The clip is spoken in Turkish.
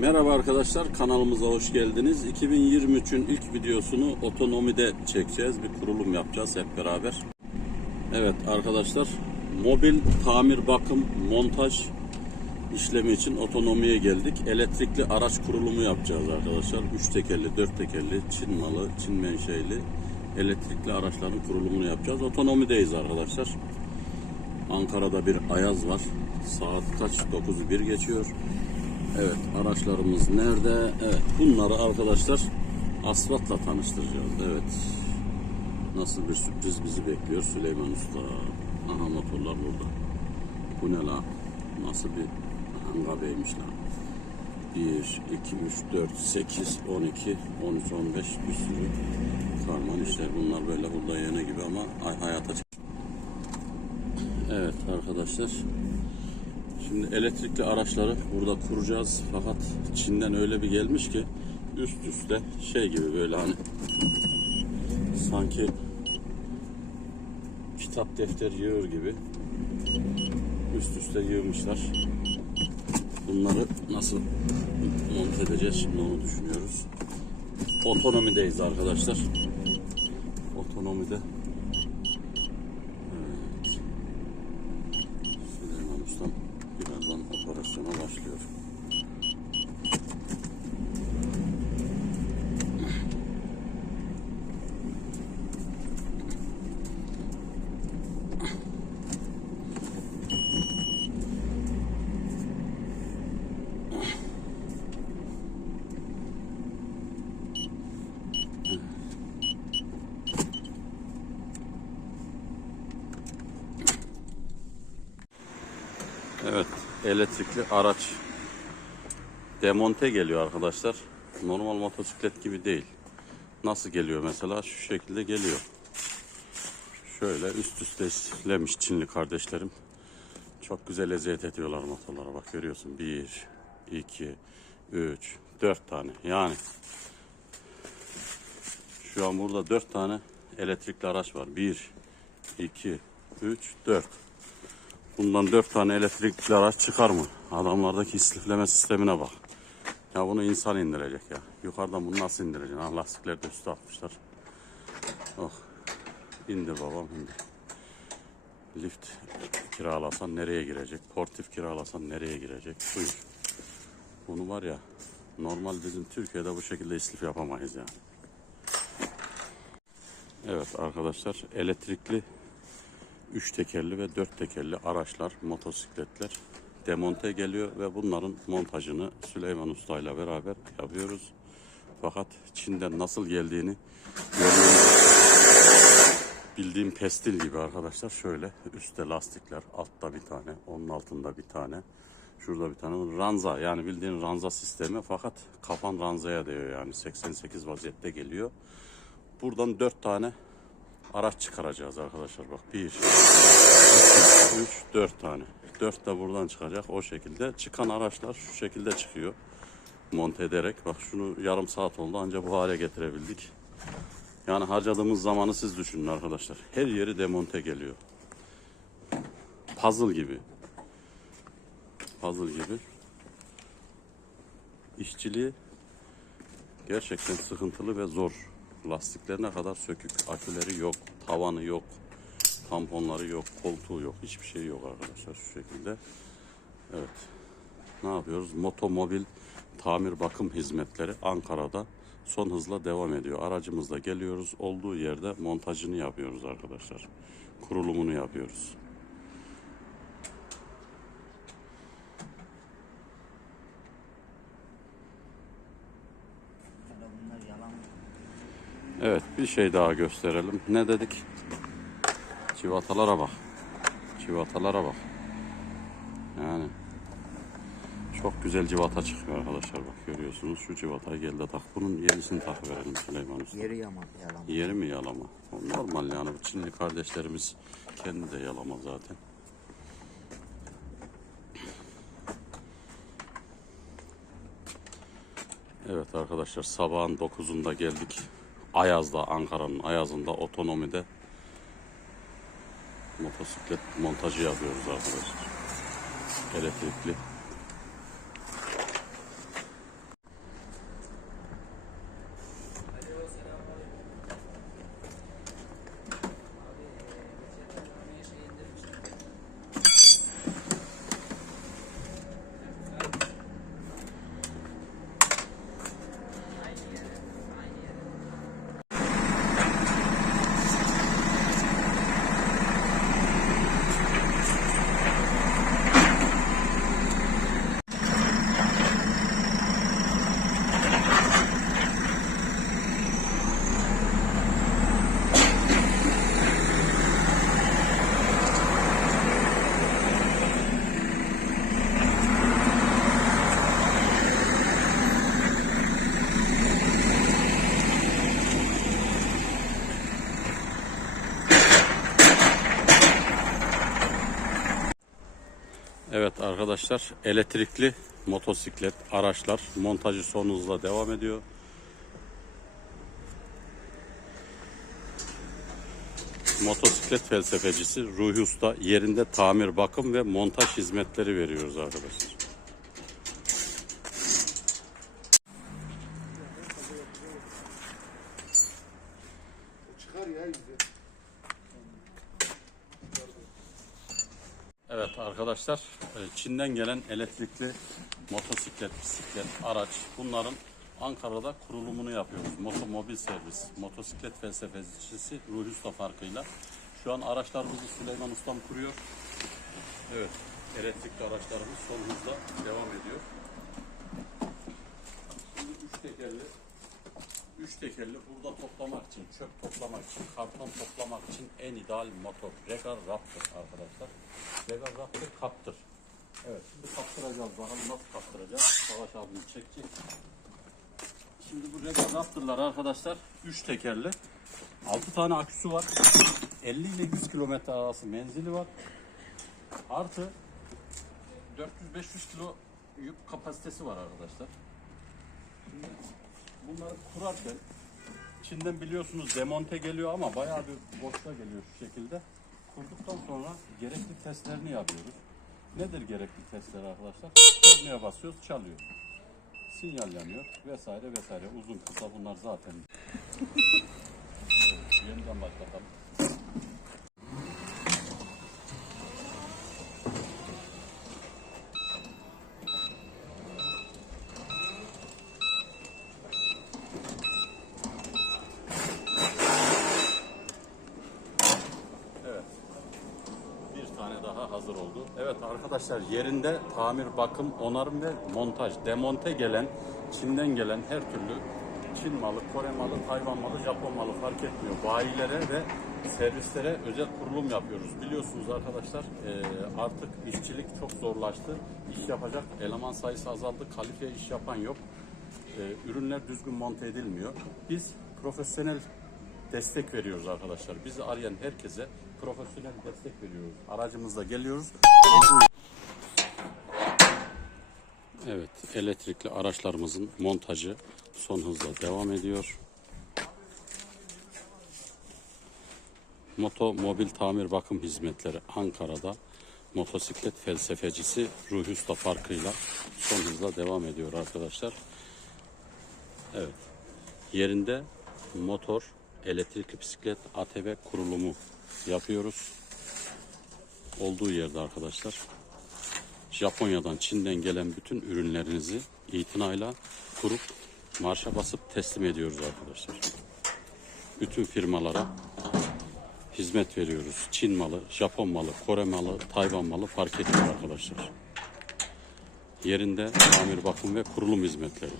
Merhaba arkadaşlar kanalımıza hoş geldiniz. 2023'ün ilk videosunu otonomide çekeceğiz. Bir kurulum yapacağız hep beraber. Evet arkadaşlar mobil tamir bakım montaj işlemi için otonomiye geldik. Elektrikli araç kurulumu yapacağız arkadaşlar. 3 tekerli, 4 tekerli, Çin malı, Çin menşeli elektrikli araçların kurulumunu yapacağız. Otonomideyiz arkadaşlar. Ankara'da bir ayaz var. Saat kaç? 9'u 1 geçiyor. Evet araçlarımız nerede? Evet bunları arkadaşlar asfaltla tanıştıracağız. Evet. Nasıl bir sürpriz bizi bekliyor Süleyman Usta. Aha motorlar burada. Bu ne la? Nasıl bir hangabeymiş lan. 1, 2, 3, 4, 8, 12, 13, 15 bir sürü karman işler. Bunlar böyle hurda yene gibi ama ay- hayata çık- Evet arkadaşlar. Şimdi elektrikli araçları burada kuracağız. Fakat Çin'den öyle bir gelmiş ki üst üste şey gibi böyle hani sanki kitap defter yığır gibi üst üste yığmışlar. Bunları nasıl monte edeceğiz şimdi onu düşünüyoruz. Otonomideyiz arkadaşlar. Otonomide Evet. Süleyman Ustam birazdan operasyona başlıyor. Evet, elektrikli araç demonte geliyor arkadaşlar. Normal motosiklet gibi değil. Nasıl geliyor mesela? Şu şekilde geliyor. Şöyle üst üste işlemiş Çinli kardeşlerim. Çok güzel eziyet ediyorlar motorlara. Bak görüyorsun. 1, 2, 3, 4 tane. Yani şu an burada 4 tane elektrikli araç var. 1, 2, 3, 4. Bundan dört tane elektrikli araç çıkar mı? Adamlardaki istifleme sistemine bak. Ya bunu insan indirecek ya. Yukarıdan bunu nasıl indireceksin? Ah lastikleri de üstü atmışlar. Oh. İndir babam indir. Lift kiralasan nereye girecek? Portif kiralasan nereye girecek? Buyur. Bunu var ya normal bizim Türkiye'de bu şekilde islif yapamayız yani. Evet arkadaşlar elektrikli 3 tekerli ve 4 tekerli araçlar, motosikletler demonte geliyor ve bunların montajını Süleyman Usta ile beraber yapıyoruz. Fakat Çin'den nasıl geldiğini görüyoruz. Bildiğim pestil gibi arkadaşlar. Şöyle üstte lastikler, altta bir tane, onun altında bir tane. Şurada bir tane ranza yani bildiğin ranza sistemi fakat kafan ranzaya değiyor yani 88 vaziyette geliyor. Buradan 4 tane araç çıkaracağız arkadaşlar. Bak 1, 2, 3, 4 tane. 4 de buradan çıkacak o şekilde. Çıkan araçlar şu şekilde çıkıyor. Monte ederek. Bak şunu yarım saat oldu ancak bu hale getirebildik. Yani harcadığımız zamanı siz düşünün arkadaşlar. Her yeri demonte geliyor. Puzzle gibi. Puzzle gibi. İşçiliği gerçekten sıkıntılı ve zor. Lastiklerine kadar sökük, aküleri yok, tavanı yok, tamponları yok, koltuğu yok, hiçbir şey yok arkadaşlar şu şekilde. Evet. Ne yapıyoruz? Motomobil tamir bakım hizmetleri Ankara'da son hızla devam ediyor. Aracımızla geliyoruz. Olduğu yerde montajını yapıyoruz arkadaşlar. Kurulumunu yapıyoruz. Ya da bunlar yalan mı? Evet bir şey daha gösterelim. Ne dedik? Çivatalara bak. Çivatalara bak. Yani çok güzel civata çıkıyor arkadaşlar bak görüyorsunuz. Şu civatayı gel de tak. Bunun yenisini tak verelim Süleyman Usta. Yeri yaman yalan. Yeri mi yalama? O normal yani bu Çinli kardeşlerimiz kendi de yalama zaten. Evet arkadaşlar sabahın 9'unda geldik. Ayaz'da Ankara'nın Ayaz'ında otonomide motosiklet montajı yapıyoruz arkadaşlar. Elektrikli. Arkadaşlar elektrikli motosiklet, araçlar montajı son hızla devam ediyor. Motosiklet felsefecisi Ruhi Usta yerinde tamir, bakım ve montaj hizmetleri veriyoruz arkadaşlar. Evet arkadaşlar e, Çin'den gelen elektrikli motosiklet, bisiklet, araç bunların Ankara'da kurulumunu yapıyoruz. Motomobil servis, motosiklet felsefecisi Ruhi Usta farkıyla. Şu an araçlarımızı Süleyman Ustam kuruyor. Evet elektrikli araçlarımız son hızla devam ediyor. Şimdi üç tekerli Üç tekerli burada toplamak için, çöp toplamak için, karton toplamak için en ideal motor. Regal Raptor arkadaşlar. Regal Raptor kaptır. Evet, şimdi kaptıracağız. Bakalım nasıl kaptıracağız? Savaş abim çekecek. Şimdi bu Regal Raptor'lar arkadaşlar 3 tekerli. 6 tane aküsü var. 50 ile 100 kilometre arası menzili var. Artı 400-500 kilo yük kapasitesi var arkadaşlar. Şimdi bunları kurarken Çin'den biliyorsunuz demonte geliyor ama bayağı bir boşta geliyor şu şekilde. Kurduktan sonra gerekli testlerini yapıyoruz. Nedir gerekli testler arkadaşlar? Kornaya basıyoruz, çalıyor. Sinyal yanıyor vesaire vesaire. Uzun kısa bunlar zaten. evet, yeniden başlatalım. Evet. Bir tane daha hazır oldu. Evet arkadaşlar yerinde tamir, bakım, onarım ve montaj. Demonte gelen, Çin'den gelen her türlü Çin malı, Kore malı, Tayvan malı, Japon malı fark etmiyor. Bayilere ve servislere özel kurulum yapıyoruz. Biliyorsunuz arkadaşlar artık işçilik çok zorlaştı. İş yapacak eleman sayısı azaldı. Kalifiye iş yapan yok. Ürünler düzgün monte edilmiyor. Biz profesyonel destek veriyoruz arkadaşlar. Bizi arayan herkese profesyonel destek veriyoruz. Aracımızla geliyoruz. Evet, elektrikli araçlarımızın montajı son hızla devam ediyor. Moto mobil tamir bakım hizmetleri Ankara'da motosiklet felsefecisi Ruhi Usta farkıyla son hızla devam ediyor arkadaşlar. Evet. Yerinde motor, elektrikli bisiklet, ATV kurulumu yapıyoruz. Olduğu yerde arkadaşlar. Japonya'dan, Çin'den gelen bütün ürünlerinizi itinayla kurup marşa basıp teslim ediyoruz arkadaşlar. Bütün firmalara hizmet veriyoruz. Çin malı, Japon malı, Kore malı, Tayvan malı fark etmiyor arkadaşlar. Yerinde tamir bakım ve kurulum hizmetleri.